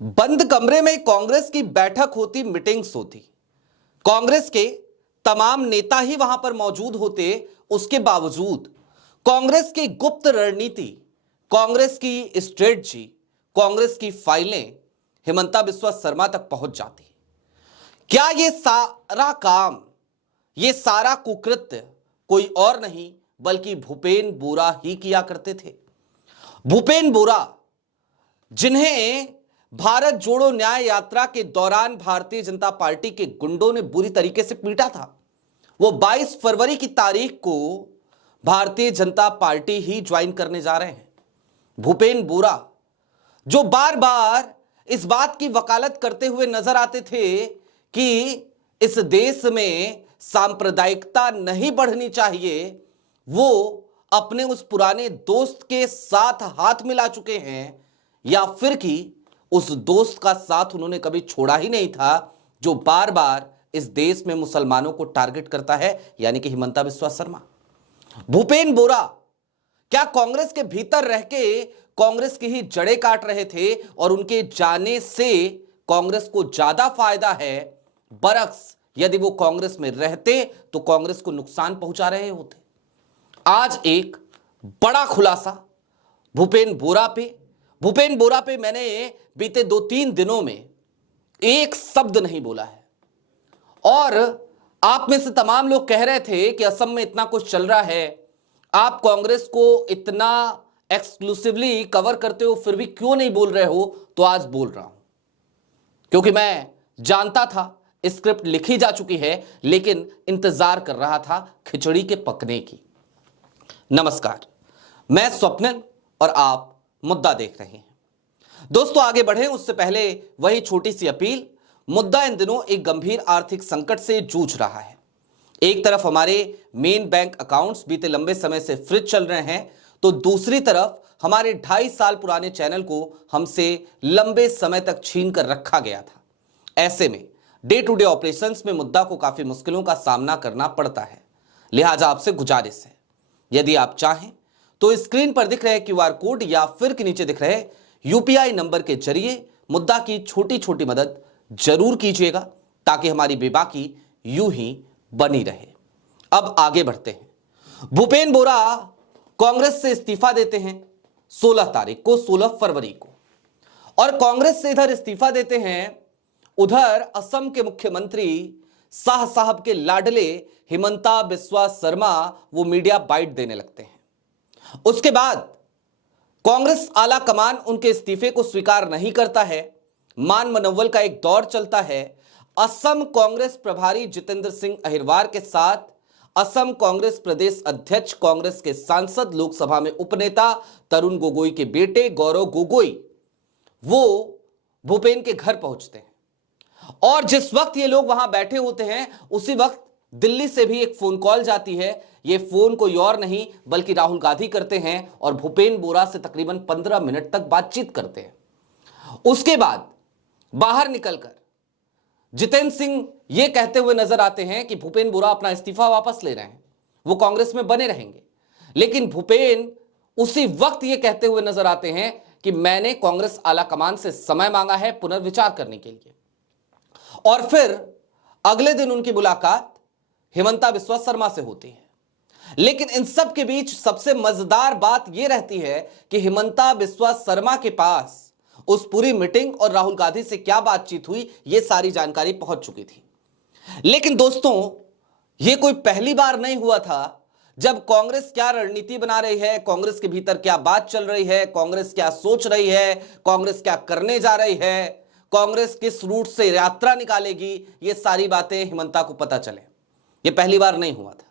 बंद कमरे में कांग्रेस की बैठक होती, मीटिंग्स होती, कांग्रेस के तमाम नेता ही वहां पर मौजूद होते। उसके बावजूद कांग्रेस की गुप्त रणनीति, कांग्रेस की स्ट्रेटजी, कांग्रेस की फाइलें हिमंता बिस्वा शर्मा तक पहुंच जाती। क्या ये सारा काम, ये सारा कुकृत्य कोई और नहीं बल्कि भूपेन बोरा ही किया करते थे। भूपेन बोरा, जिन्हें भारत जोड़ो न्याय यात्रा के दौरान भारतीय जनता पार्टी के गुंडों ने बुरी तरीके से पीटा था। वो 22 फरवरी की तारीख को भारतीय जनता पार्टी ही ज्वाइन करने जा रहे हैं। भूपेन बोरा, जो बार बार इस बात की वकालत करते हुए नजर आते थे कि इस देश में सांप्रदायिकता नहीं बढ़नी चाहिए, वो अपने उस पुराने दोस्त के साथ हाथ मिला चुके हैं, या फिर कि उस दोस्त का साथ उन्होंने कभी छोड़ा ही नहीं था जो बार बार इस देश में मुसलमानों को टारगेट करता है, यानी कि हिमंता बिस्वा शर्मा। भूपेन बोरा क्या कांग्रेस के भीतर रह के कांग्रेस की ही जड़ें काट रहे थे और उनके जाने से कांग्रेस को ज्यादा फायदा है, बरक्स यदि वो कांग्रेस में रहते तो कांग्रेस को नुकसान पहुंचा रहे होते। आज एक बड़ा खुलासा भूपेन बोरा पे मैंने बीते 2-3 दिनों में एक शब्द नहीं बोला है। और आप में से तमाम लोग कह रहे थे कि असम में इतना कुछ चल रहा है, आप कांग्रेस को इतना एक्सक्लूसिवली कवर करते हो, फिर भी क्यों नहीं बोल रहे हो? तो आज बोल रहा हूं, क्योंकि मैं जानता था स्क्रिप्ट लिखी जा चुकी है, लेकिन इंतजार कर रहा था खिचड़ी के पकने की। नमस्कार, मैं स्वप्निल और आप मुद्दा देख रहे हैं। दोस्तों, आगे बढ़े उससे पहले वही छोटी सी अपील। मुद्दा इन दिनों एक गंभीर आर्थिक संकट से जूझ रहा है। एक तरफ हमारे मेन बैंक अकाउंट्स बीते लंबे समय से फ्रीज चल रहे हैं, तो दूसरी तरफ हमारे 2.5 साल पुराने चैनल को हमसे लंबे समय तक छीन कर रखा गया था। ऐसे में डे टू डे ऑपरेशंस में मुद्दा को काफी मुश्किलों का सामना करना पड़ता है। लिहाजा आपसे गुजारिश है, यदि आप चाहें तो स्क्रीन पर दिख रहे क्यूआर कोड या फिर के नीचे दिख रहे यूपीआई नंबर के जरिए मुद्दा की छोटी छोटी मदद जरूर कीजिएगा, ताकि हमारी बेबाकी यूं ही बनी रहे। अब आगे बढ़ते हैं। भूपेन बोरा कांग्रेस से इस्तीफा देते हैं 16 तारीख को, 16 फरवरी को, और कांग्रेस से इधर इस्तीफा देते हैं, उधर असम के मुख्यमंत्री शाह साहब के लाडले हिमंता बिस्वा शर्मा वो मीडिया बाइट देने लगते हैं। उसके बाद कांग्रेस आला कमान उनके इस्तीफे को स्वीकार नहीं करता है। मान मनोवल का एक दौर चलता है। असम कांग्रेस प्रभारी जितेंद्र सिंह अहिरवार के साथ असम कांग्रेस प्रदेश अध्यक्ष, कांग्रेस के सांसद, लोकसभा में उपनेता तरुण गोगोई के बेटे गौरव गोगोई वो भूपेन के घर पहुंचते हैं। और जिस वक्त ये लोग वहां बैठे होते हैं, उसी वक्त दिल्ली से भी एक फोन कॉल जाती है। ये फोन कोई और नहीं बल्कि राहुल गांधी करते हैं और भूपेन बोरा से तकरीबन 15 मिनट तक बातचीत करते हैं। उसके बाद बाहर निकलकर जितेंद्र सिंह ये कहते हुए नजर आते हैं कि भूपेन बोरा अपना इस्तीफा वापस ले रहे हैं, वो कांग्रेस में बने रहेंगे। लेकिन भूपेन उसी वक्त ये कहते हुए नजर आते हैं कि मैंने कांग्रेस आला कमान से समय मांगा है पुनर्विचार करने के लिए। और फिर अगले दिन उनकी मुलाकात हिमंता बिस्वा शर्मा से होती है। लेकिन इन सब के बीच सबसे मजेदार बात यह रहती है कि हिमंता बिस्वा शर्मा के पास उस पूरी मीटिंग और राहुल गांधी से क्या बातचीत हुई, यह सारी जानकारी पहुंच चुकी थी। लेकिन दोस्तों, यह कोई पहली बार नहीं हुआ था जब कांग्रेस क्या रणनीति बना रही है, कांग्रेस के भीतर क्या बात चल रही है, कांग्रेस क्या सोच रही है, कांग्रेस क्या करने जा रही है, कांग्रेस किस रूट से यात्रा निकालेगी, ये सारी बातें हिमंता को पता चले। ये पहली बार नहीं हुआ था,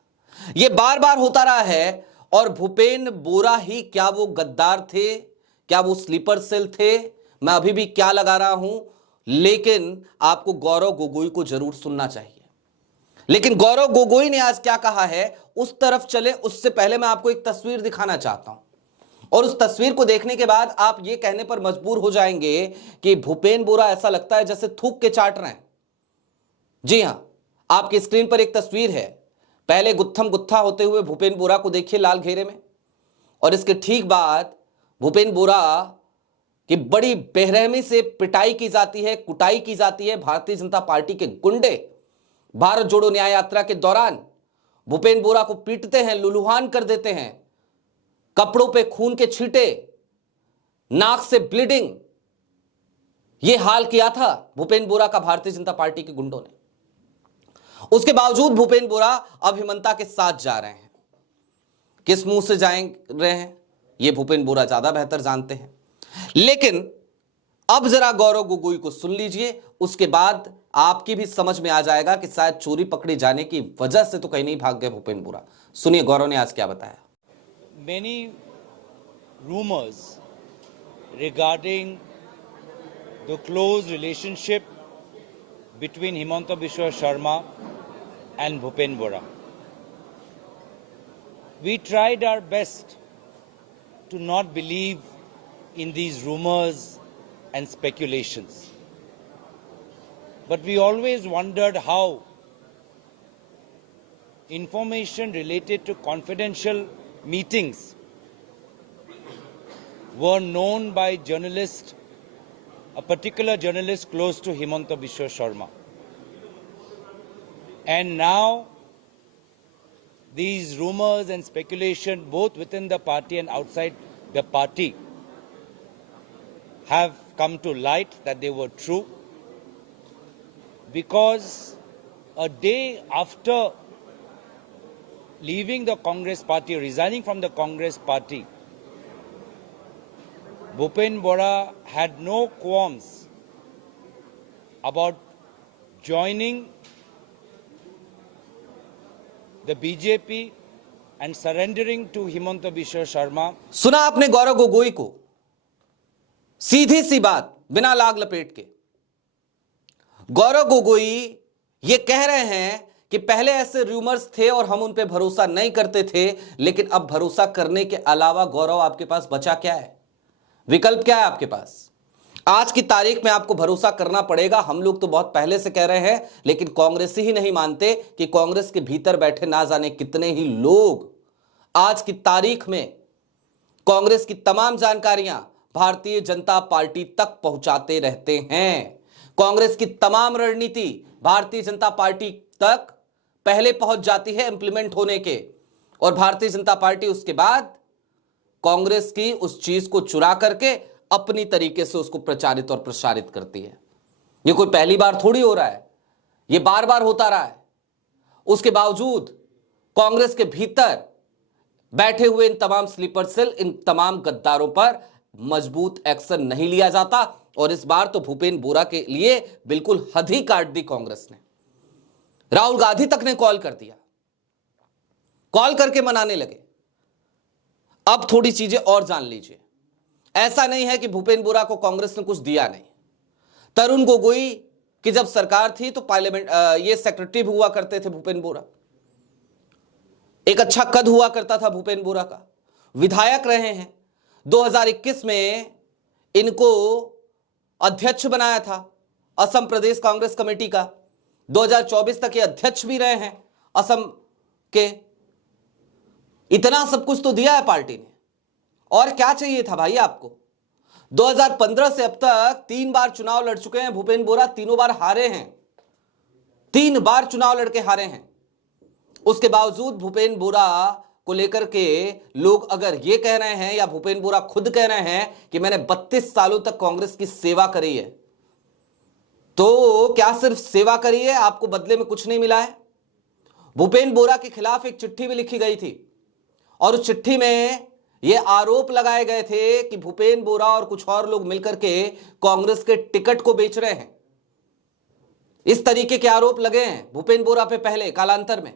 ये बार बार होता रहा है। और भूपेन बोरा ही क्या वो गद्दार थे, क्या वो स्लीपर सेल थे, मैं अभी भी क्या लगा रहा हूं, लेकिन आपको गौरव गोगोई को जरूर सुनना चाहिए। लेकिन गौरव गोगोई ने आज क्या कहा है, उस तरफ चले उससे पहले मैं आपको एक तस्वीर दिखाना चाहता हूं। और उस तस्वीर को देखने के बाद आप ये कहने पर मजबूर हो जाएंगे कि भूपेन बोरा ऐसा लगता है जैसे थूक के चाट रहे हैं। जी हां, आपकी स्क्रीन पर एक तस्वीर है। पहले गुत्थम गुत्था होते हुए भूपेन बोरा को देखिए लाल घेरे में, और इसके ठीक बाद भूपेन बोरा कि बड़ी बेरहमी से पिटाई की जाती है, कुटाई की जाती है। भारतीय जनता पार्टी के गुंडे भारत जोड़ो न्याय यात्रा के दौरान भूपेंद्र बोरा को पीटते हैं, लुलुहान कर देते हैं, कपड़ों पे खून के छींटे, नाक से ब्लीडिंग, यह हाल किया था भूपेंद्र बोरा का भारतीय जनता पार्टी के गुंडों ने। उसके बावजूद भूपेंद्र बोरा अब हिमंता के साथ जा रहे हैं। किस मुंह से रहे हैं यह भूपेंद्र बोरा ज्यादा बेहतर जानते हैं। लेकिन अब जरा गौरव गोगोई को सुन लीजिए, उसके बाद आपकी भी समझ में आ जाएगा कि शायद चोरी पकड़ी जाने की वजह से तो कहीं नहीं भाग गए भूपेंद्र बोरा। सुनिए गौरव ने आज क्या बताया। Many rumors regarding the close relationship between Himanta Biswa Sharma and Bhupen Bora. We tried our best to not believe in these rumors and speculations. But we always wondered how information related to confidential meetings were known by journalists, a particular journalist close to Himanta Biswa Sharma. And now these rumors and speculation, both within the party and outside the party, have come to light that they were true, because a day after leaving the Congress party, resigning from the Congress party, Bhupen Bora had no qualms about joining the BJP and surrendering to Himanta Biswa Sharma. सुना आपने गौरव गोगोई को, सीधी सी बात, बिना लाग लपेट के। गौरव गोगोई ये कह रहे हैं कि पहले ऐसे रूमर्स थे और हम उन पे भरोसा नहीं करते थे, लेकिन अब भरोसा करने के अलावा गौरव आपके पास बचा क्या है? विकल्प क्या है आपके पास? आज की तारीख में आपको भरोसा करना पड़ेगा। हम लोग तो बहुत पहले से कह रहे हैं, लेकिन कांग्रेसी ही नहीं मानते कि कांग्रेस के भीतर बैठे ना जाने कितने ही लोग आज की तारीख में कांग्रेस की तमाम जानकारियां भारतीय जनता पार्टी तक पहुंचाते रहते हैं। कांग्रेस की तमाम रणनीति भारतीय जनता पार्टी तक पहले पहुंच जाती है इंप्लीमेंट होने के, और भारतीय जनता पार्टी उसके बाद कांग्रेस की उस चीज को चुरा करके अपनी तरीके से उसको प्रचारित और प्रसारित करती है। यह कोई पहली बार थोड़ी हो रहा है, यह बार बार होता रहा है। उसके बावजूद कांग्रेस के भीतर बैठे हुए इन तमाम स्लीपर सेल, इन तमाम गद्दारों पर मजबूत एक्शन नहीं लिया जाता, और इस बार तो भूपेंद्र बोरा के लिए बिल्कुल हद ही काट दी कांग्रेस ने। राहुल गांधी तक ने कॉल कर दिया, कॉल करके मनाने लगे। अब थोड़ी चीजें और जान लीजिए। ऐसा नहीं है कि भूपेंद्र बोरा को कांग्रेस ने कुछ दिया नहीं। तरुण गोगोई की जब सरकार थी तो पार्लियामेंट ये सेक्रेटरी भी हुआ करते थे भूपेंद्र बोरा। एक अच्छा कद हुआ करता था भूपेंद्र बोरा का। विधायक रहे हैं। 2021 में इनको अध्यक्ष बनाया था असम प्रदेश कांग्रेस कमेटी का। 2024 तक ये अध्यक्ष भी रहे हैं असम के। इतना सब कुछ तो दिया है पार्टी ने, और क्या चाहिए था भाई आपको? 2015 से अब तक 3 बार चुनाव लड़ चुके हैं भूपेंद्र बोरा, तीनों बार हारे हैं। 3 बार चुनाव लड़के हारे हैं। उसके बावजूद भूपेंद्र बोरा को लेकर के लोग अगर ये कह रहे हैं, या भूपेंद्र बोरा खुद कह रहे हैं कि मैंने 32 सालों तक कांग्रेस की सेवा करी है, तो क्या सिर्फ सेवा करी है, आपको बदले में कुछ नहीं मिला है? भूपेंद्र बोरा के खिलाफ एक चिट्ठी भी लिखी गई थी, और उस चिट्ठी में यह आरोप लगाए गए थे कि भूपेंद्र बोरा और कुछ और लोग मिलकर के कांग्रेस के टिकट को बेच रहे हैं। इस तरीके के आरोप लगे हैं भूपेंद्र बोरा पे पहले कालांतर में।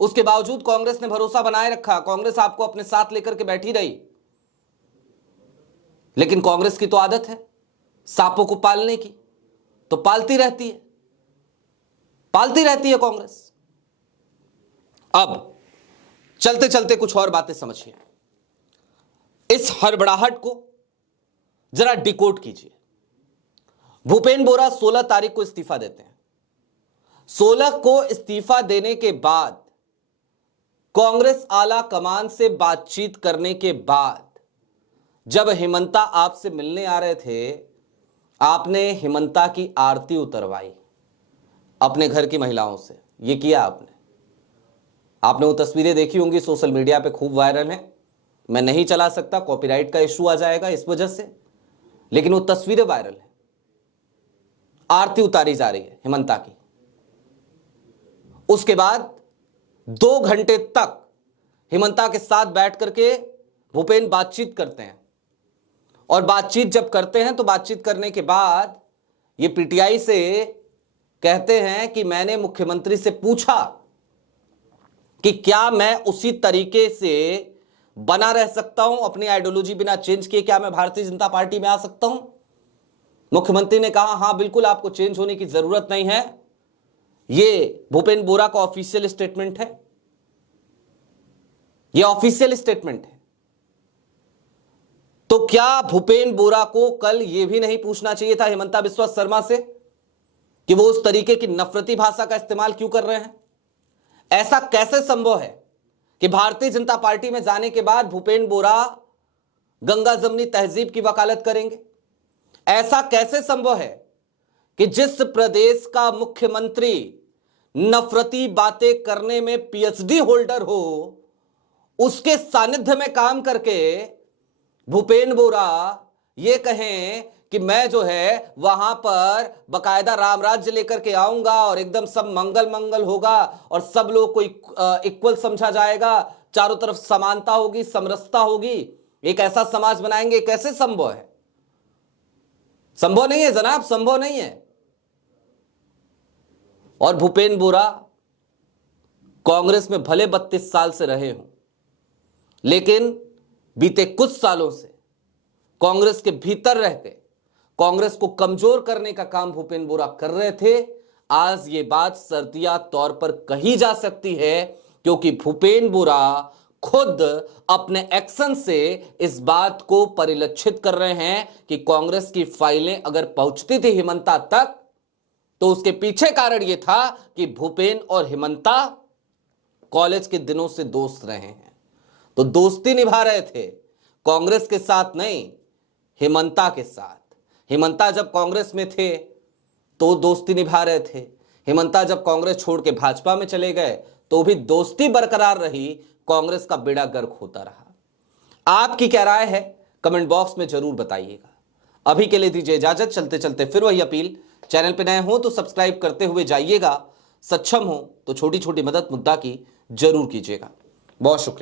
उसके बावजूद कांग्रेस ने भरोसा बनाए रखा, कांग्रेस आपको अपने साथ लेकर के बैठी रही। लेकिन कांग्रेस की तो आदत है सांपों को पालने की, तो पालती रहती है कांग्रेस। अब चलते चलते कुछ और बातें समझिए। इस हड़बड़ाहट को जरा डिकोड कीजिए। भूपेंद्र बोरा 16 तारीख को इस्तीफा देते हैं। 16 को इस्तीफा देने के बाद कांग्रेस आला कमान से बातचीत करने के बाद जब हेमंता आपसे मिलने आ रहे थे, आपने हेमंता की आरती उतरवाई अपने घर की महिलाओं से। ये किया आपने वो तस्वीरें देखी होंगी, सोशल मीडिया पे खूब वायरल हैं। मैं नहीं चला सकता, कॉपीराइट का इशू आ जाएगा इस वजह से, लेकिन वो तस्वीरें वायरल हैं। आरती उतारी जा रही है हेमंता की। उसके बाद 2 घंटे तक हेमंता के साथ बैठ करके भूपेन बातचीत करते हैं। और बातचीत जब करते हैं तो बातचीत करने के बाद ये पीटीआई से कहते हैं कि मैंने मुख्यमंत्री से पूछा कि क्या मैं उसी तरीके से बना रह सकता हूं, अपनी आइडियोलॉजी बिना चेंज किए, क्या मैं भारतीय जनता पार्टी में आ सकता हूं? मुख्यमंत्री ने कहा हां बिल्कुल, आपको चेंज होने की जरूरत नहीं है। ये भूपेन बोरा का ऑफिशियल स्टेटमेंट है, ये ऑफिशियल स्टेटमेंट है। तो क्या भूपेन बोरा को कल यह भी नहीं पूछना चाहिए था हेमंता बिस्वा शर्मा से कि वो उस तरीके की नफरती भाषा का इस्तेमाल क्यों कर रहे हैं? ऐसा कैसे संभव है कि भारतीय जनता पार्टी में जाने के बाद भूपेन बोरा गंगा जमनी तहजीब की वकालत करेंगे? ऐसा कैसे संभव है कि जिस प्रदेश का मुख्यमंत्री नफरती बातें करने में पीएचडी होल्डर हो, उसके सानिध्य में काम करके भूपेन बोरा ये कहें कि मैं जो है वहां पर बकायदा राम राज्य लेकर के आऊंगा और एकदम सब मंगल मंगल होगा और सब लोग को इक्वल समझा जाएगा, चारों तरफ समानता होगी, समरसता होगी, एक ऐसा समाज बनाएंगे। कैसे संभव है? संभव नहीं है जनाब, संभव नहीं है। और भूपेन बोरा कांग्रेस में भले 32 साल से रहे हों, लेकिन बीते कुछ सालों से कांग्रेस के भीतर रहकर कांग्रेस को कमजोर करने का काम भूपेन बोरा कर रहे थे। आज ये बात सर्दिया तौर पर कही जा सकती है, क्योंकि भूपेन बोरा खुद अपने एक्शन से इस बात को परिलक्षित कर रहे हैं कि कांग्रेस की फाइलें अगर पहुंचती थी हेमंता तक, तो उसके पीछे कारण यह था कि भूपेन और हेमंता कॉलेज के दिनों से दोस्त रहे हैं, तो दोस्ती निभा रहे थे कांग्रेस के साथ नहीं, हेमंता के साथ। हेमंता जब कांग्रेस में थे तो दोस्ती निभा रहे थे, हेमंता जब कांग्रेस छोड़ के भाजपा में चले गए तो भी दोस्ती बरकरार रही, कांग्रेस का बेड़ा गर्क होता रहा। आपकी क्या राय है कमेंट बॉक्स में जरूर बताइएगा। अभी के लिए दीजिए इजाजत, चलते चलते फिर वही अपील, चैनल पे नए हो तो सब्सक्राइब करते हुए जाइएगा, सक्षम हो तो छोटी छोटी मदद मुद्दा की जरूर कीजिएगा। बहुत शुक्रिया।